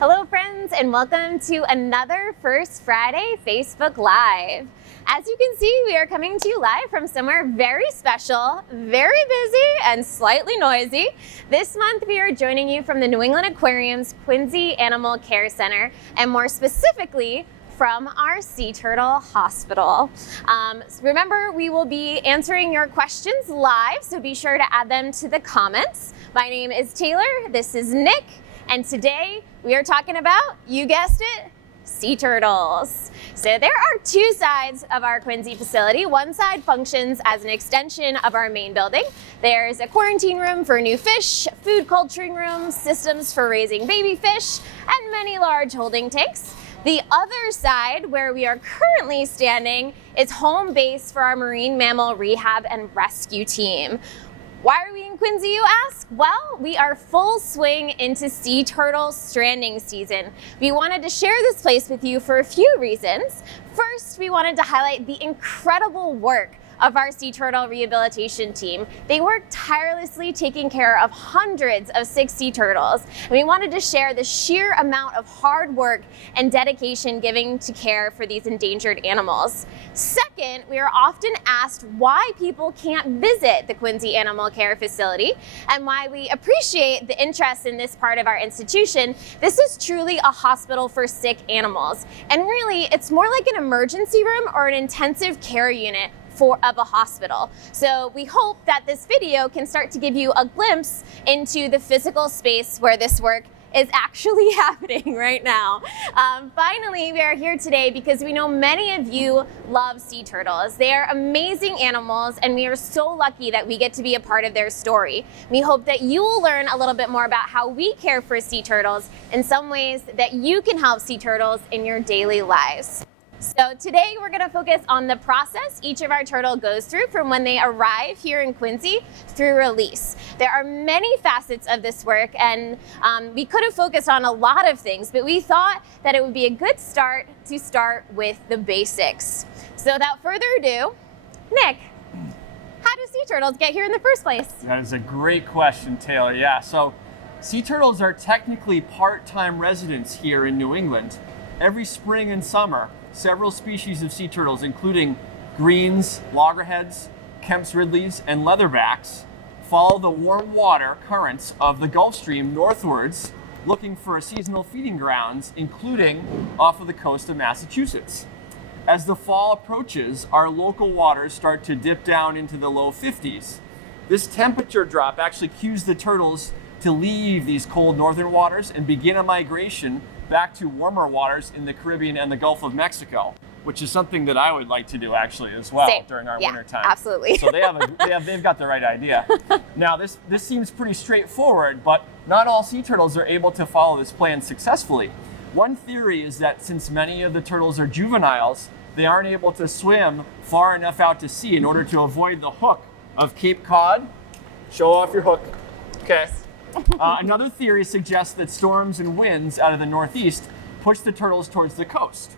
Hello friends, and welcome to another First Friday Facebook Live. As you can see, we are coming to you live from somewhere very special, very busy, and slightly noisy. This month we are joining you from the New England Aquarium's Quincy Animal Care Center, and more specifically, from our SeaTurtle Hospital. Remember, we will be answering your questions live, so be sure to add them to the comments. My name is Taylor, this is Nick, and today we are talking about, you guessed it, sea turtles. So there are two sides of our Quincy facility. One side functions as an extension of our main building. There's a quarantine room for new fish, food culturing rooms, systems for raising baby fish, and many large holding tanks. The other side, where we are currently standing, is home base for our marine mammal rehab and rescue team. Why are we in Quincy, you ask? Well, we are full swing into sea turtle stranding season. We wanted to share this place with you for a few reasons. First, we wanted to highlight the incredible work of our sea turtle rehabilitation team. They work tirelessly taking care of hundreds of sick sea turtles. And we wanted to share the sheer amount of hard work and dedication given to care for these endangered animals. Second, we are often asked why people can't visit the Quincy Animal Care Facility and why we appreciate the interest in this part of our institution. This is truly a hospital for sick animals. And really, it's more like an emergency room or an intensive care unit of a hospital. So we hope that this video can start to give you a glimpse into the physical space where this work is actually happening right now. Finally, we are here today because we know many of you love sea turtles. They are amazing animals, and we are so lucky that we get to be a part of their story. We hope that you will learn a little bit more about how we care for sea turtles and some ways that you can help sea turtles in your daily lives. So today we're going to focus on the process each of our turtle goes through from when they arrive here in Quincy through release. There are many facets of this work, and we could have focused on a lot of things, but we thought that it would be a good start to start with the basics. So without further ado, Nick, how do sea turtles get here in the first place? That is a great question, Taylor. Yeah, so sea turtles are technically part-time residents here in New England. Every spring and summer, several species of sea turtles, including greens, loggerheads, Kemp's ridleys, and leatherbacks, follow the warm water currents of the Gulf Stream northwards, looking for seasonal feeding grounds, including off of the coast of Massachusetts. As the fall approaches, our local waters start to dip down into the low 50s. This temperature drop actually cues the turtles to leave these cold northern waters and begin a migration back to warmer waters in the Caribbean and the Gulf of Mexico, which is something that I would like to do actually as well. Same. During our winter time. Absolutely. So they've got the right idea. Now this seems pretty straightforward, but not all sea turtles are able to follow this plan successfully. One theory is that since many of the turtles are juveniles, they aren't able to swim far enough out to sea in order to avoid the hook of Cape Cod. Show off your hook. Okay. Another theory suggests that storms and winds out of the northeast push the turtles towards the coast.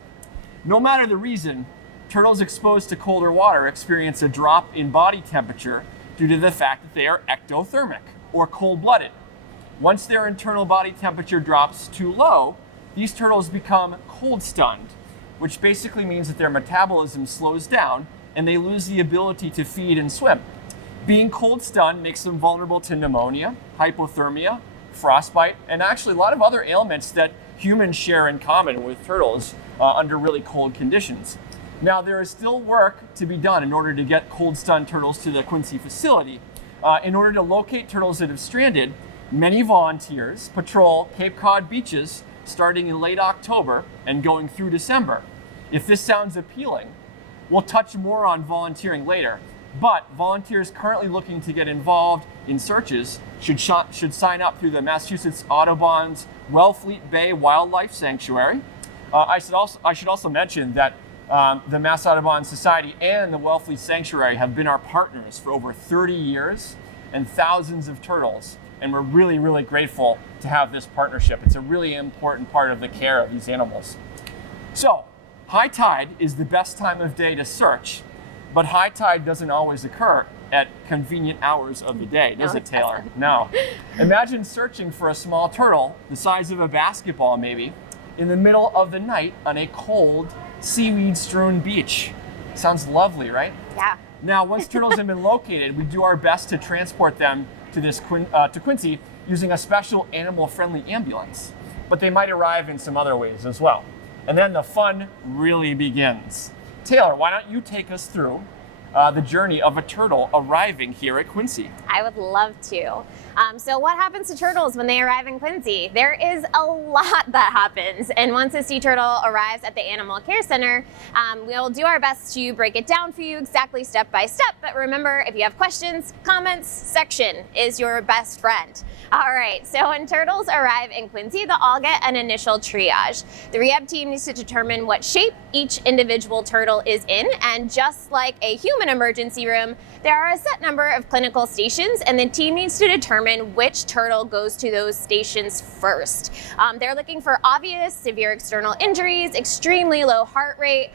No matter the reason, turtles exposed to colder water experience a drop in body temperature due to the fact that they are ectothermic, or cold-blooded. Once their internal body temperature drops too low, these turtles become cold-stunned, which basically means that their metabolism slows down and they lose the ability to feed and swim. Being cold stunned makes them vulnerable to pneumonia, hypothermia, frostbite, and actually a lot of other ailments that humans share in common with turtles under really cold conditions. Now, there is still work to be done in order to get cold stunned turtles to the Quincy facility. In order to locate turtles that have stranded, many volunteers patrol Cape Cod beaches starting in late October and going through December. If this sounds appealing, we'll touch more on volunteering later. But volunteers currently looking to get involved in searches should sign up through the Massachusetts Audubon's Wellfleet Bay Wildlife Sanctuary. I should also mention that the Mass Audubon Society and the Wellfleet Sanctuary have been our partners for over 30 years and thousands of turtles. And we're really, really grateful to have this partnership. It's a really important part of the care of these animals. So, high tide is the best time of day to search. But high tide doesn't always occur at convenient hours of the day, does No, it, it Taylor? doesn't. No. Imagine searching for a small turtle, the size of a basketball maybe, in the middle of the night on a cold, seaweed-strewn beach. Sounds lovely, right? Yeah. Now, once turtles have been located, we do our best to transport them to Quincy using a special animal-friendly ambulance. But they might arrive in some other ways as well. And then the fun really begins. Taylor, why don't you take us through the journey of a turtle arriving here at Quincy? I would love to. So what happens to turtles when they arrive in Quincy? There is a lot that happens. And once a sea turtle arrives at the Animal Care Center, we'll do our best to break it down for you exactly step by step. But remember, if you have questions, comments, section is your best friend. All right, so when turtles arrive in Quincy, they'll all get an initial triage. The rehab team needs to determine what shape each individual turtle is in. And just like a human emergency room, there are a set number of clinical stations, and the team needs to determine which turtle goes to those stations first. They're looking for obvious severe external injuries, extremely low heart rate,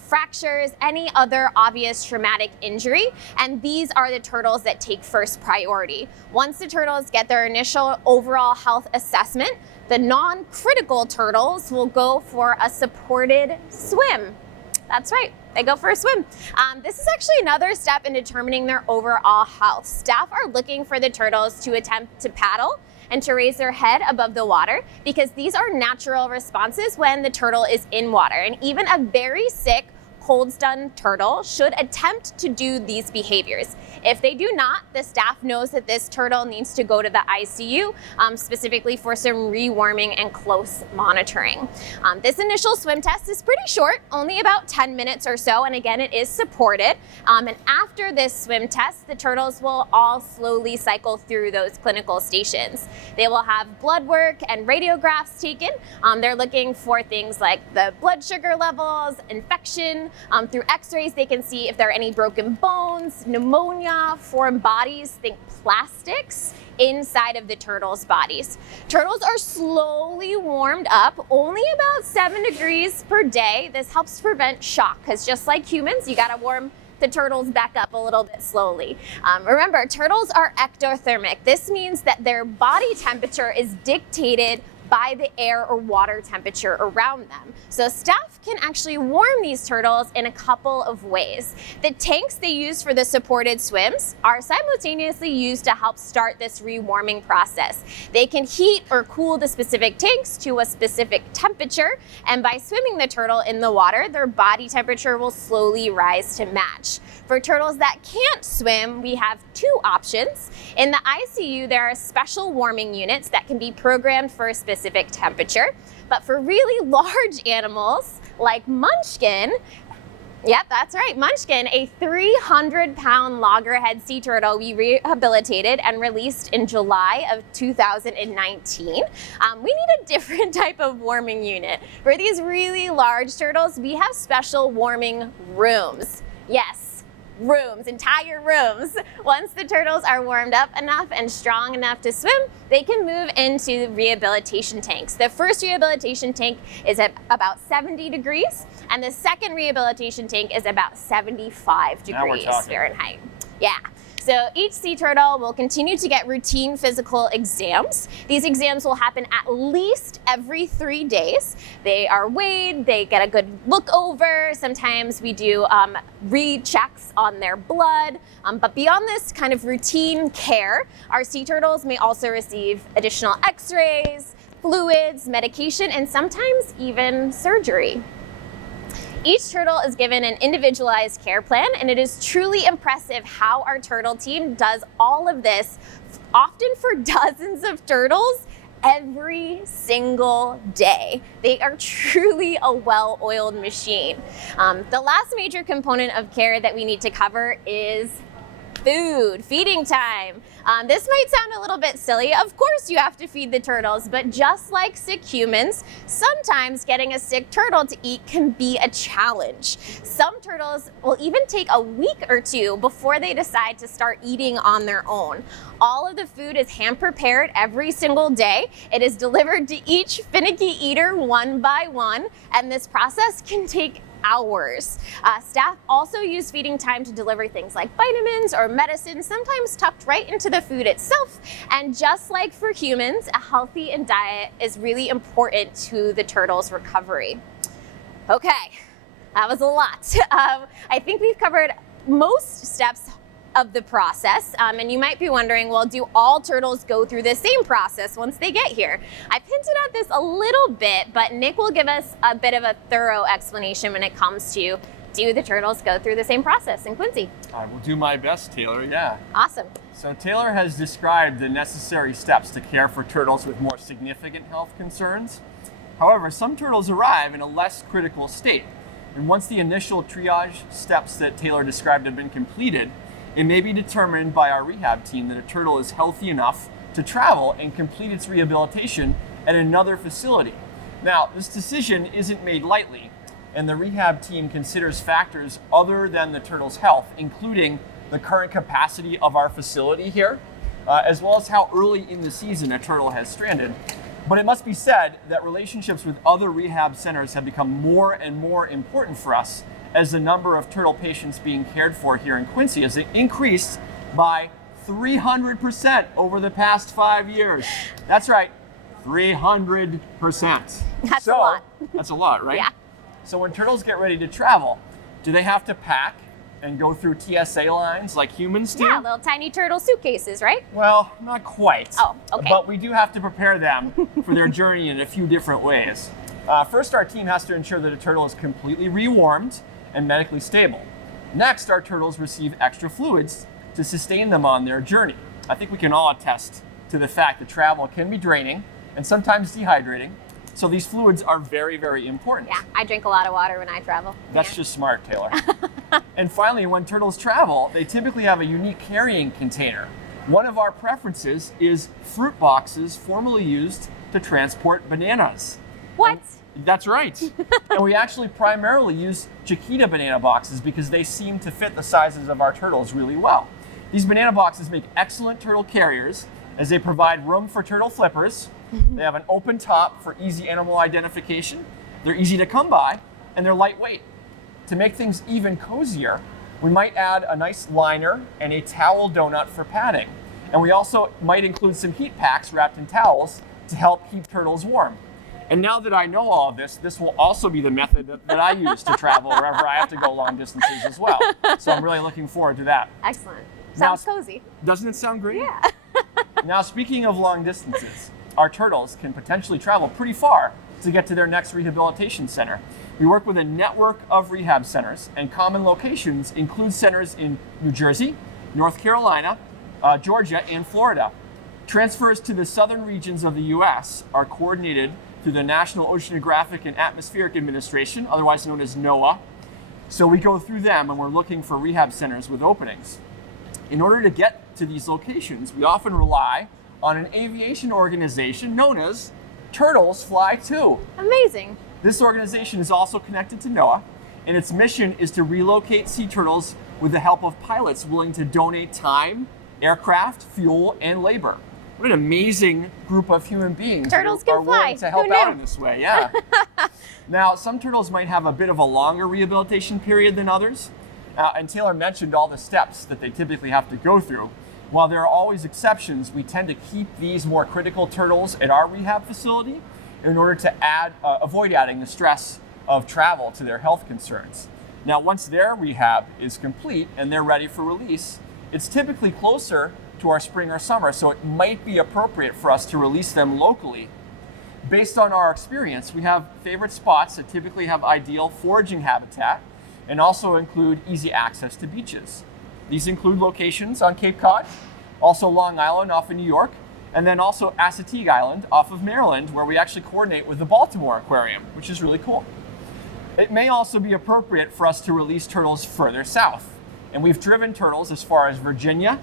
fractures, any other obvious traumatic injury, and these are the turtles that take first priority. Once the turtles get their initial overall health assessment, the non-critical turtles will go for a supported swim. That's right, they go for a swim. This is actually another step in determining their overall health. Staff are looking for the turtles to attempt to paddle and to raise their head above the water, because these are natural responses when the turtle is in water. And even a very sick, cold-stunned turtle should attempt to do these behaviors. If they do not, the staff knows that this turtle needs to go to the ICU, specifically for some rewarming and close monitoring. This initial swim test is pretty short, only about 10 minutes or so, and again, it is supported. And after this swim test, the turtles will all slowly cycle through those clinical stations. They will have blood work and radiographs taken. They're looking for things like the blood sugar levels, infection. Through x-rays, they can see if there are any broken bones, pneumonia, foreign bodies, think plastics, inside of the turtles' bodies. Turtles are slowly warmed up, only about 7 degrees per day. This helps prevent shock, because just like humans, you gotta warm the turtles back up a little bit slowly. Remember, turtles are ectothermic. This means that their body temperature is dictated by the air or water temperature around them. So staff can actually warm these turtles in a couple of ways. The tanks they use for the supported swims are simultaneously used to help start this rewarming process. They can heat or cool the specific tanks to a specific temperature, and by swimming the turtle in the water, their body temperature will slowly rise to match. For turtles that can't swim, we have 2 options. In the ICU, there are special warming units that can be programmed for a specific temperature. But for really large animals like Munchkin, yep, that's right, Munchkin, a 300-pound loggerhead sea turtle we rehabilitated and released in July of 2019. We need a different type of warming unit. For these really large turtles, we have special warming rooms. Yes. Rooms, entire rooms. Once the turtles are warmed up enough and strong enough to swim, they can move into rehabilitation tanks. The first rehabilitation tank is at about 70 degrees, and the second rehabilitation tank is about 75 degrees Fahrenheit. Yeah. So each sea turtle will continue to get routine physical exams. These exams will happen at least every 3 days. They are weighed, they get a good look over. Sometimes we do rechecks on their blood. But beyond this kind of routine care, our sea turtles may also receive additional x-rays, fluids, medication, and sometimes even surgery. Each turtle is given an individualized care plan, and it is truly impressive how our turtle team does all of this, often for dozens of turtles, every single day. They are truly a well-oiled machine. The last major component of care that we need to cover is feeding time. This might sound a little bit silly. Of course you have to feed the turtles, but just like sick humans, sometimes getting a sick turtle to eat can be a challenge. Some turtles will even take a week or 2 before they decide to start eating on their own. All of the food is hand prepared every single day. It is delivered to each finicky eater one by one, and this process can take hours. Staff also use feeding time to deliver things like vitamins or medicine, sometimes tucked right into the food itself. And just like for humans, a healthy diet is really important to the turtles' recovery. Okay, that was a lot. I think we've covered most steps of the process, and you might be wondering, well, do all turtles go through the same process once they get here? I've hinted at this a little bit, but Nick will give us a bit of a thorough explanation when it comes to, do the turtles go through the same process in Quincy? I will do my best, Taylor, yeah. Awesome. So Taylor has described the necessary steps to care for turtles with more significant health concerns. However, some turtles arrive in a less critical state. And once the initial triage steps that Taylor described have been completed, it may be determined by our rehab team that a turtle is healthy enough to travel and complete its rehabilitation at another facility. Now, this decision isn't made lightly, and the rehab team considers factors other than the turtle's health, including the current capacity of our facility here, as well as how early in the season a turtle has stranded. But it must be said that relationships with other rehab centers have become more and more important for us, as the number of turtle patients being cared for here in Quincy has increased by 300% over the past 5 years. That's right, 300%. That's a lot. That's a lot, right? Yeah. So when turtles get ready to travel, do they have to pack and go through TSA lines like humans do? Yeah, little tiny turtle suitcases, right? Well, not quite. Oh, okay. But we do have to prepare them for their journey in a few different ways. First, our team has to ensure that a turtle is completely rewarmed and medically stable. Next, our turtles receive extra fluids to sustain them on their journey. I think we can all attest to the fact that travel can be draining and sometimes dehydrating. So these fluids are very, very important. Yeah, I drink a lot of water when I travel. That's just smart, Taylor. And finally, when turtles travel, they typically have a unique carrying container. One of our preferences is fruit boxes formerly used to transport bananas. What? That's right. And we actually primarily use Chiquita banana boxes because they seem to fit the sizes of our turtles really well. These banana boxes make excellent turtle carriers as they provide room for turtle flippers. They have an open top for easy animal identification. They're easy to come by, and they're lightweight. To make things even cozier, we might add a nice liner and a towel donut for padding. And we also might include some heat packs wrapped in towels to help keep turtles warm. And now that I know all of this, this will also be the method that I use to travel wherever I have to go long distances as well. So I'm really looking forward to that. Excellent. Sounds cozy. Doesn't it sound great? Yeah. Now, speaking of long distances, our turtles can potentially travel pretty far to get to their next rehabilitation center. We work with a network of rehab centers, and common locations include centers in New Jersey, North Carolina, Georgia, and Florida. Transfers to the southern regions of the U.S. are coordinated through the National Oceanographic and Atmospheric Administration, otherwise known as NOAA. So we go through them and we're looking for rehab centers with openings. In order to get to these locations, we often rely on an aviation organization known as Turtles Fly Too. Amazing. This organization is also connected to NOAA, and its mission is to relocate sea turtles with the help of pilots willing to donate time, aircraft, fuel, and labor. What an amazing group of human beings Turtles are can fly. willing to help out in this way. Yeah. Now, some turtles might have a bit of a longer rehabilitation period than others, and Taylor mentioned all the steps that they typically have to go through. While there are always exceptions, we tend to keep these more critical turtles at our rehab facility in order to avoid adding the stress of travel to their health concerns. Now, once their rehab is complete and they're ready for release, it's typically closer to our spring or summer, so it might be appropriate for us to release them locally. Based on our experience, we have favorite spots that typically have ideal foraging habitat and also include easy access to beaches. These include locations on Cape Cod, also Long Island off of New York, and then also Assateague Island off of Maryland, where we actually coordinate with the Baltimore Aquarium, which is really cool. It may also be appropriate for us to release turtles further south. And we've driven turtles as far as Virginia,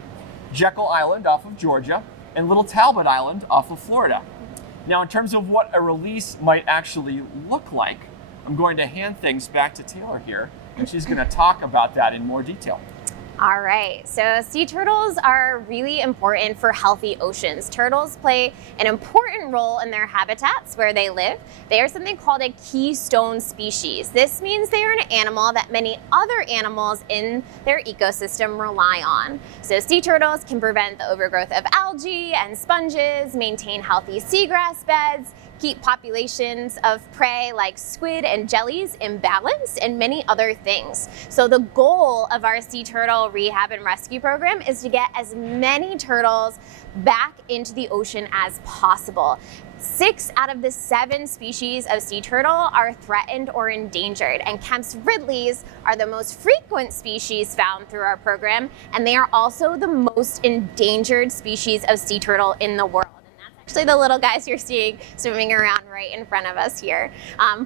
Jekyll Island off of Georgia, and Little Talbot Island off of Florida. Now, in terms of what a release might actually look like, I'm going to hand things back to Taylor here, and she's going to talk about that in more detail. All right, so sea turtles are really important for healthy oceans. Turtles play an important role in their habitats where they live. They are something called a keystone species. This means they are an animal that many other animals in their ecosystem rely on. So sea turtles can prevent the overgrowth of algae and sponges, maintain healthy seagrass beds, keep populations of prey like squid and jellies in balance, and many other things. So the goal of our Sea Turtle Rehab and Rescue program is to get as many turtles back into the ocean as possible. 6 out of the 7 species of sea turtle are threatened or endangered, and Kemp's Ridleys are the most frequent species found through our program, and they are also the most endangered species of sea turtle in the world. Actually, the little guys you're seeing swimming around right in front of us here.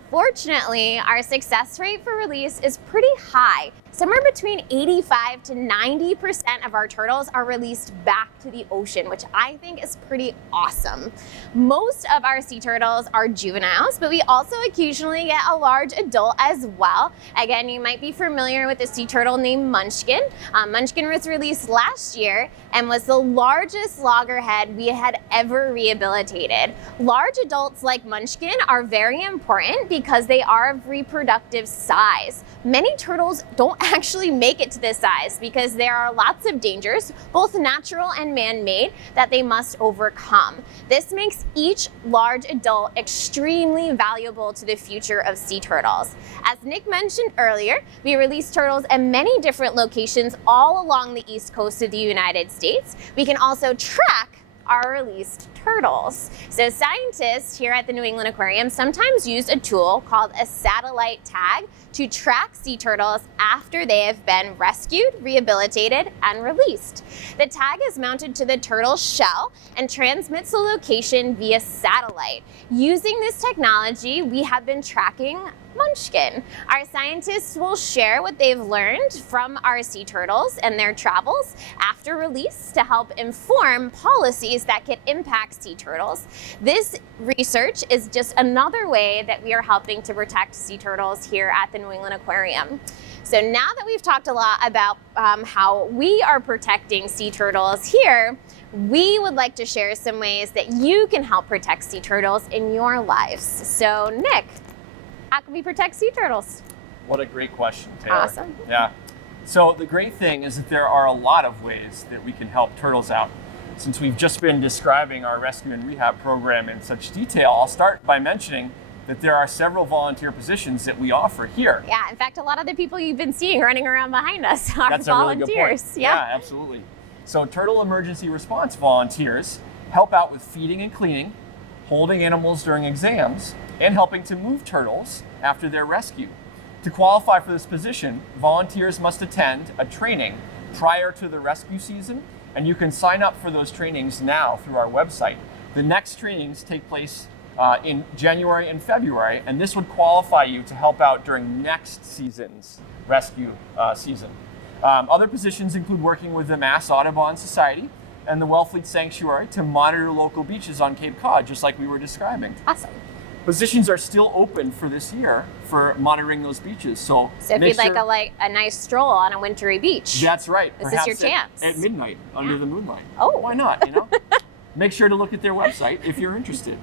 Fortunately, our success rate for release is pretty high. Somewhere between 85 to 90% of our turtles are released back to the ocean, which I think is pretty awesome. Most of our sea turtles are juveniles, but we also occasionally get a large adult as well. Again, you might be familiar with a sea turtle named Munchkin. Munchkin was released last year and was the largest loggerhead we had ever rehabilitated. Large adults like Munchkin are very important because they are of reproductive size. Many turtles don't actually make it to this size because there are lots of dangers, both natural and man-made, that they must overcome. This makes each large adult extremely valuable to the future of sea turtles. As Nick mentioned earlier, we release turtles at many different locations all along the east coast of the United States. We can also track our released turtles. So scientists here at the New England Aquarium sometimes use a tool called a satellite tag to track sea turtles after they have been rescued, rehabilitated, and released. The tag is mounted to the turtle's shell and transmits the location via satellite. Using this technology, we have been tracking Munchkin. Our scientists will share what they've learned from our sea turtles and their travels after release to help inform policies that could impact sea turtles. This research is just another way that we are helping to protect sea turtles here at the New England Aquarium. So now that we've talked a lot about how we are protecting sea turtles here, we would like to share some ways that you can help protect sea turtles in your lives. So Nick, how can we protect sea turtles? What a great question, Taylor. Awesome. Yeah. So the great thing is that there are a lot of ways that we can help turtles out. Since we've just been describing our rescue and rehab program in such detail, I'll start by mentioning that there are several volunteer positions that we offer here. Yeah, in fact, a lot of the people you've been seeing running around behind us are That's volunteers. A really good point. Yeah, absolutely. So turtle emergency response volunteers help out with feeding and cleaning, holding animals during exams, and helping to move turtles after their rescue. To qualify for this position, volunteers must attend a training prior to the rescue season, and you can sign up for those trainings now through our website. The next trainings take place in January and February, and this would qualify you to help out during next season's rescue season. Other positions include working with the Mass Audubon Society and the Wellfleet Sanctuary to monitor local beaches on Cape Cod, just like we were describing. Awesome. Positions are still open for this year for monitoring those beaches. So if you'd like a nice stroll on a wintry beach, that's right. This is your chance. At midnight, under the moonlight. Oh. Why not, you know? Make sure to look at their website if you're interested.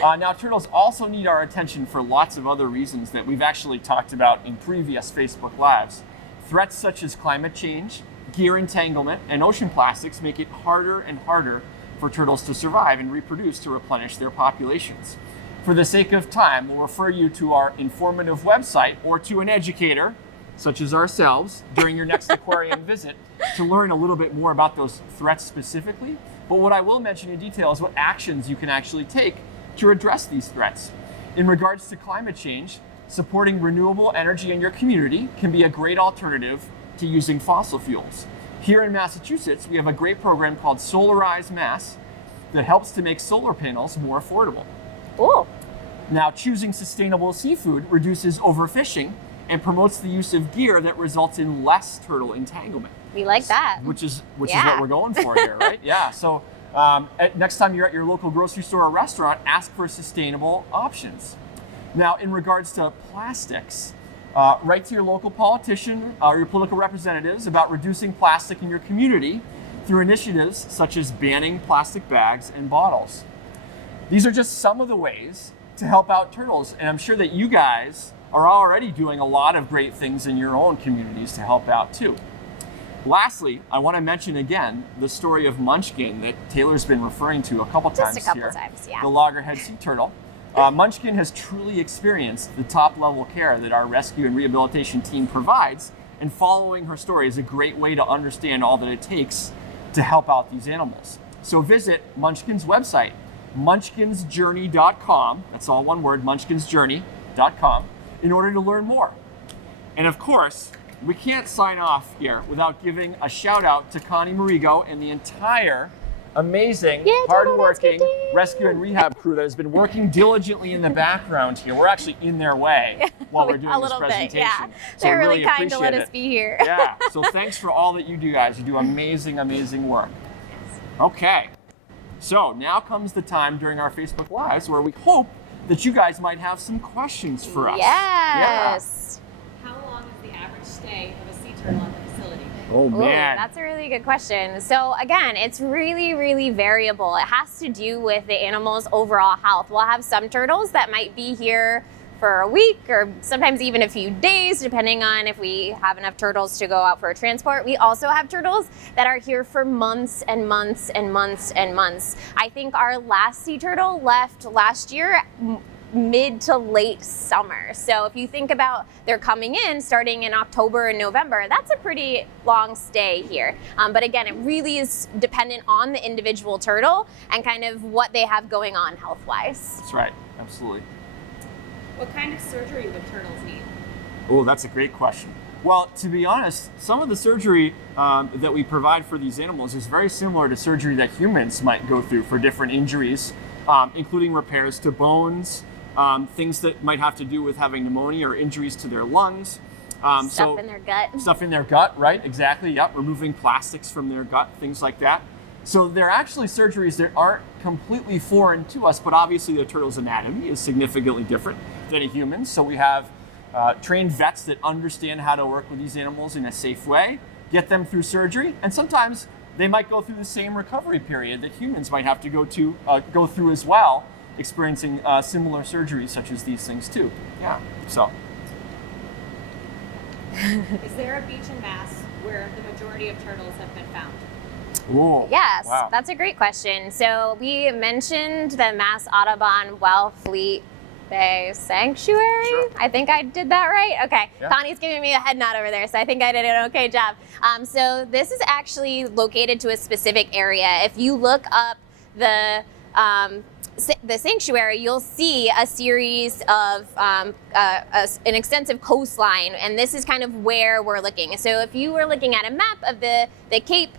Now, turtles also need our attention for lots of other reasons that we've actually talked about in previous Facebook Lives. Threats such as climate change, gear entanglement, and ocean plastics make it harder and harder for turtles to survive and reproduce to replenish their populations. For the sake of time, we'll refer you to our informative website or to an educator, such as ourselves, during your next aquarium visit to learn a little bit more about those threats specifically. But what I will mention in detail is what actions you can actually take to address these threats. In regards to climate change, supporting renewable energy in your community can be a great alternative to using fossil fuels. Here in Massachusetts, we have a great program called Solarize Mass that helps to make solar panels more affordable. Cool. Now, choosing sustainable seafood reduces overfishing and promotes the use of gear that results in less turtle entanglement. We like that. Which is what we're going for here, right? Yeah. So next time you're at your local grocery store or restaurant, ask for sustainable options. Now, in regards to plastics, Write to your local politician or your political representatives about reducing plastic in your community through initiatives such as banning plastic bags and bottles. These are just some of the ways to help out turtles, and I'm sure that you guys are already doing a lot of great things in your own communities to help out too. Lastly, I want to mention again the story of Munchkin that Taylor's been referring to a couple times here. Yeah. The loggerhead sea turtle. Munchkin has truly experienced the top-level care that our rescue and rehabilitation team provides, and following her story is a great way to understand all that it takes to help out these animals. So visit Munchkin's website, munchkinsjourney.com, that's all one word, munchkinsjourney.com, in order to learn more. And of course, we can't sign off here without giving a shout out to Connie Marigo and the entire amazing, hardworking rescue and rehab crew that has been working diligently in the background here. We're actually in their way while we're doing this presentation. Yeah. So They're really kind to let us be here. Yeah, so thanks for all that you do, guys. You do amazing, amazing work. Okay, so now comes the time during our Facebook Lives where we hope that you guys might have some questions for us. Yes. How long is the average stay of a sea turtle at the facility? Oh man. Ooh, that's a really good question. So again, it's really, really variable. It has to do with the animal's overall health. We'll have some turtles that might be here for a week or sometimes even a few days, depending on if we have enough turtles to go out for a transport. We also have turtles that are here for months and months and months and months. I think our last sea turtle left last year mid to late summer. So if you think about they're coming in starting in October and November, that's a pretty long stay here. But again, it really is dependent on the individual turtle and kind of what they have going on health-wise. That's right, absolutely. What kind of surgery would turtles need? Oh, that's a great question. Well, to be honest, some of the surgery that we provide for these animals is very similar to surgery that humans might go through for different injuries, including repairs to bones, things that might have to do with having pneumonia or injuries to their lungs. Stuff in their gut. Stuff in their gut, right? Exactly, yep. Removing plastics from their gut, things like that. So they're actually surgeries that aren't completely foreign to us, but obviously the turtle's anatomy is significantly different than a human. So we have trained vets that understand how to work with these animals in a safe way, get them through surgery, and sometimes they might go through the same recovery period that humans might have to go through as well, experiencing similar surgeries such as these things too. Yeah, so. Is there a beach in Mass where the majority of turtles have been found? Ooh, Yes, wow. that's a great question. So we mentioned the Mass Audubon Wellfleet Bay Sanctuary. Sure. I think I did that right. Okay, Yeah. Connie's giving me a head nod over there, so I think I did an okay job. So this is actually located to a specific area. If you look up the sanctuary, you'll see a series of an extensive coastline, and this is kind of where we're looking. So if you were looking at a map of the Cape,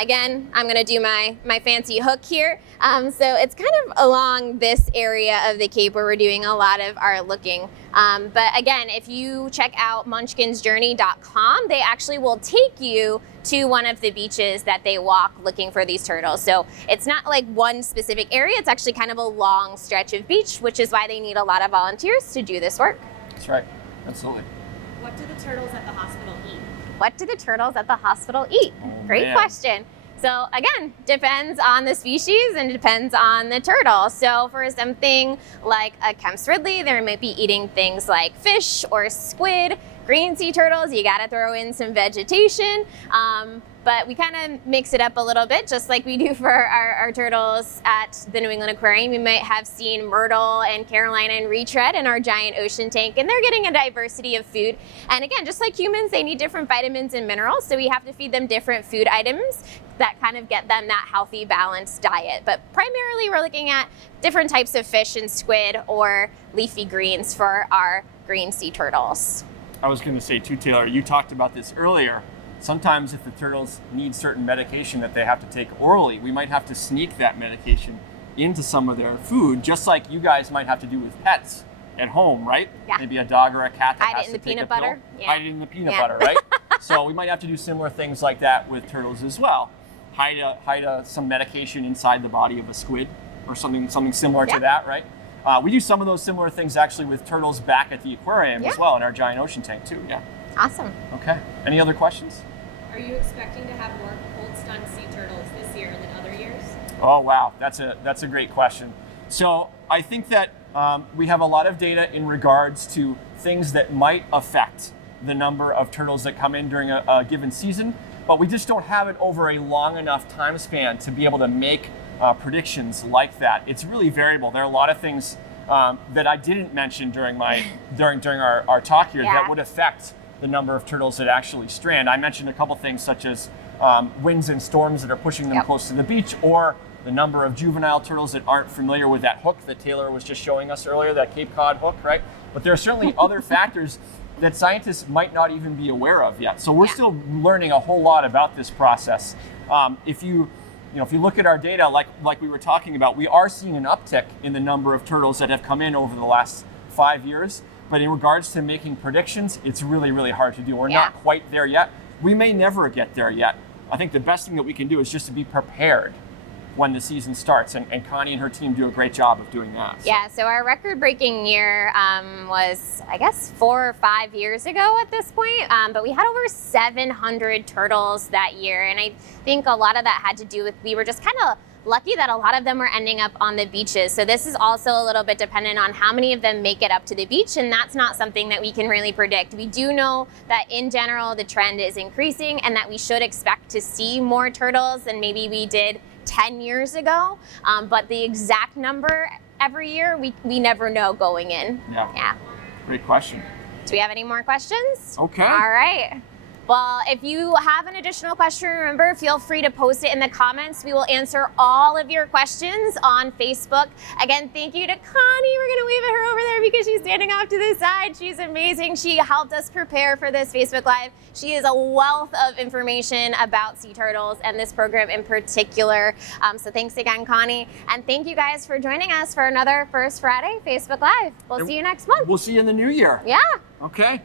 again, I'm going to do my fancy hook here. So it's kind of along this area of the Cape where we're doing a lot of our looking. But again, if you check out munchkinsjourney.com, they actually will take you to one of the beaches that they walk looking for these turtles. So it's not like one specific area, it's actually kind of a long stretch of beach, which is why they need a lot of volunteers to do this work. That's right, absolutely. What do the turtles at the hospital eat? What do the turtles at the hospital eat? Oh, Great man. question. So again, depends on the species and depends on the turtle. So for something like a Kemp's Ridley, they might be eating things like fish or squid. Green sea turtles, you gotta throw in some vegetation. But we kind of mix it up a little bit, just like we do for our turtles at the New England Aquarium. You might have seen Myrtle and Carolina and Retread in our giant ocean tank, and they're getting a diversity of food. And again, just like humans, they need different vitamins and minerals, so we have to feed them different food items that kind of get them that healthy, balanced diet. But primarily, we're looking at different types of fish and squid or leafy greens for our green sea turtles. I was going to say too, Taylor, you talked about this earlier. Sometimes if the turtles need certain medication that they have to take orally, we might have to sneak that medication into some of their food, just like you guys might have to do with pets at home, right? Yeah. Maybe a dog or a cat that Hide it has in to the take peanut a pill. butter. Yeah. Hide it in the peanut Yeah. butter, right? So we might have to do similar things like that with turtles as well. Hide some medication inside the body of a squid or something similar Yeah. to that, right? We do some of those similar things actually with turtles back at the aquarium as well in our giant ocean tank too. Yeah. Awesome. Okay. Any other questions? Are you expecting to have more cold stunned sea turtles this year than other years? Oh wow, that's a great question. So I think that we have a lot of data in regards to things that might affect the number of turtles that come in during a given season, but we just don't have it over a long enough time span to be able to make predictions like that. It's really variable. There are a lot of things that I didn't mention during our talk here that would affect the number of turtles that actually strand. I mentioned a couple things such as winds and storms that are pushing them close to the beach, or the number of juvenile turtles that aren't familiar with that hook that Taylor was just showing us earlier, that Cape Cod hook, right? But there are certainly other factors that scientists might not even be aware of yet. So we're still learning a whole lot about this process. If you look at our data, like we were talking about, we are seeing an uptick in the number of turtles that have come in over the last 5 years. But in regards to making predictions, it's really, really hard to do. We're not quite there yet. We may never get there yet. I think the best thing that we can do is just to be prepared when the season starts, and Connie and her team do a great job of doing that. Yeah, so our record-breaking year was, I guess, 4 or 5 years ago at this point, but we had over 700 turtles that year, and I think a lot of that had to do with we were just kind of lucky that a lot of them were ending up on the beaches. So this is also a little bit dependent on how many of them make it up to the beach, and that's not something that we can really predict. We do know that in general the trend is increasing and that we should expect to see more turtles than maybe we did 10 years ago, but the exact number every year we never know going in. Yeah. Great question. Do we have any more questions? Okay. All right. Well, if you have an additional question, remember, feel free to post it in the comments. We will answer all of your questions on Facebook. Again, thank you to Connie. We're going to wave at her over there because she's standing off to the side. She's amazing. She helped us prepare for this Facebook Live. She is a wealth of information about sea turtles and this program in particular. So thanks again, Connie. And thank you guys for joining us for another First Friday Facebook Live. We'll see you next month. We'll see you in the new year. Yeah. Okay.